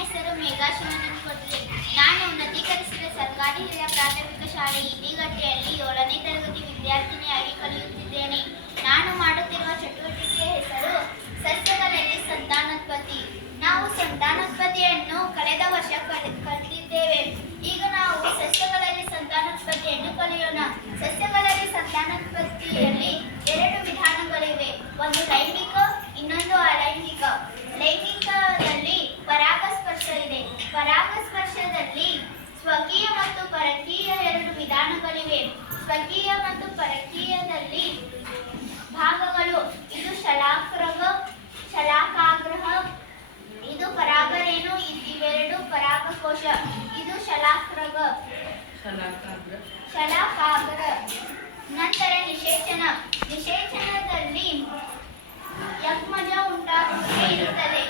ಹೆಸರು ಮೇಘಾ ಶಿವಾನಂದ ಕೊಟ್ರೆ. ನಾನು ಉನ್ನತೀಕರಿಸಿದ ಸರ್ಕಾರಿ ಹಿರಿಯ ಪ್ರಾಥಮಿಕ ಶಾಲೆ ಇಲಿಗಟ್ಟೆಯಲ್ಲಿ 7ನೇ ತರಗತಿ ವಿದ್ಯಾರ್ಥಿನಿಯಾಗಿ ಕಲಿಯುತ್ತಿದ್ದೇನೆ. ನಾನು ಮಾಡುತ್ತಿರುವ ಚಟುವಟಿಕೆಯ ಹೆಸರು ಸಸ್ಯಗಳಲ್ಲಿ ಸಂತಾನೋತ್ಪತ್ತಿ. ನಾವು ಸಂತಾನೋತ್ಪತ್ತಿಯನ್ನು ಕಳೆದ ವರ್ಷ ಕಲಿತಿದ್ದೇವೆ. ಈಗ ನಾವು ಸಸ್ಯಗಳಲ್ಲಿ ಸಂತಾನೋತ್ಪತ್ತಿಯನ್ನು ಕಲಿಯೋಣ. ಸಸ್ಯಗಳಲ್ಲಿ ಸಂತಾನೋತ್ಪತ್ತಿಯಲ್ಲಿ 2 ವಿಧಾನಗಳಿವೆ. ಒಂದು ಲೈಂಗಿಕ, ಇನ್ನೊಂದು ಅಲೈಂಗಿಕ. ಲೈಂಗಿಕದಲ್ಲಿ ಪರಾಗಸ್ಪರ್ಶ ಇದೆ. ಪರಾಗಸ್ಪರ್ಶದಲ್ಲಿ ಸ್ವಕೀಯ ಮತ್ತು ಪರಕೀಯ 2 ವಿಧಾನಗಳಿವೆ. ಸ್ವಕೀಯ ಮತ್ತು ಪರಕೀಯದಲ್ಲಿ ಭಾಗಗಳು: ಇದು ಶಲಾಕಾಗ್ರಹ, ಇದು ಪರಾಗರೇಣು, ಇವೆರಡು ಪರಾಗಕೋಶ. ಇದು ಶಲಾಕಾಗ್ರ. ನಂತರ ನಿಷೇಚನ. ನಿಷೇಚನದಲ್ಲಿ ಯಗ್ಮಜ ಉಂಟಾಗುವಿಕೆ ಇರುತ್ತದೆ.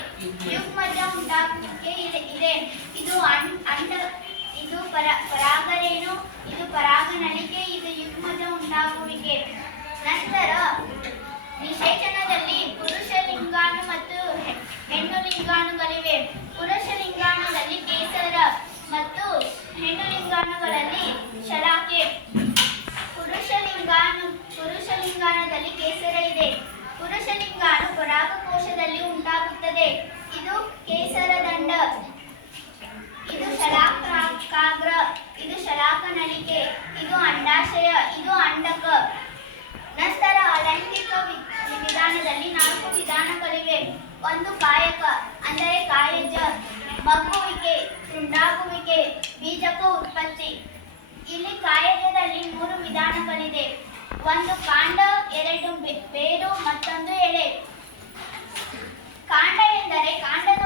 ಯುಗ್ಮಜ ಉಂಟಾಗುವಿಕೆ ಇದೆ. ಇದು ಇದು ಪರಾಗರೇಣು, ಇದು ಪರಾಗನಳಿಕೆ, ಇದು ಯುಗ್ಮಜ ಉಂಟಾಗುವಿಕೆ. ನಂತರ ನಿಷೇಚನದಲ್ಲಿ ಪುರುಷ ಲಿಂಗಾಣು ಮತ್ತು ಹೆಣ್ಣು ಲಿಂಗಾಣುಗಳಿವೆ. ಪುರುಷ ಲಿಂಗಾಣುಗಳಲ್ಲಿ ಕೇಸರ ಮತ್ತು ಹೆಣ್ಣು ಲಿಂಗಾಣುಗಳಲ್ಲಿ ಶಲಾಕೆ. ಪುರುಷ ಲಿಂಗಾಣುದಲ್ಲಿ ಕೇಸರ ಇದೆ. ಪುರುಷ ಲಿಂಗಾಣು ಪರಾಗಕೋಶದಲ್ಲಿ ಉಂಟಾಗುತ್ತದೆ. ಇದು ಕೇಸರದಂಡ. ಇದು ಶಲಾಕಾಗ್ರ, ಇದು ಶಲಾಕನಳಿಕೆ, ಇದು ಅಂಡಾಶಯ, ಇದು ಅಂಡಕ. ನಂತರ ಅಲೈಂಗಿಕ ವಿಧಾನದಲ್ಲಿ 4 ವಿಧಾನಗಳಿವೆ. ಒಂದು ಕಾಯಕ, ಅಂದರೆ ಕಾಯಜ, ಮಗ್ಗುವಿಕೆ, ತುಂಡಾಗುವಿಕೆ, ಬೀಜಕ ಉತ್ಪತ್ತಿ. ಇಲ್ಲಿ ಕಾಯಜದಲ್ಲಿ 3 ವಿಧಾನಗಳಿದೆ. ಒಂದು ಕಾಂಡ, 2 ಬೇರು, ಮತ್ತೊಂದು ಎಲೆ. ಕಾಂಡ ಎಂದರೆ ಕಾಂಡದ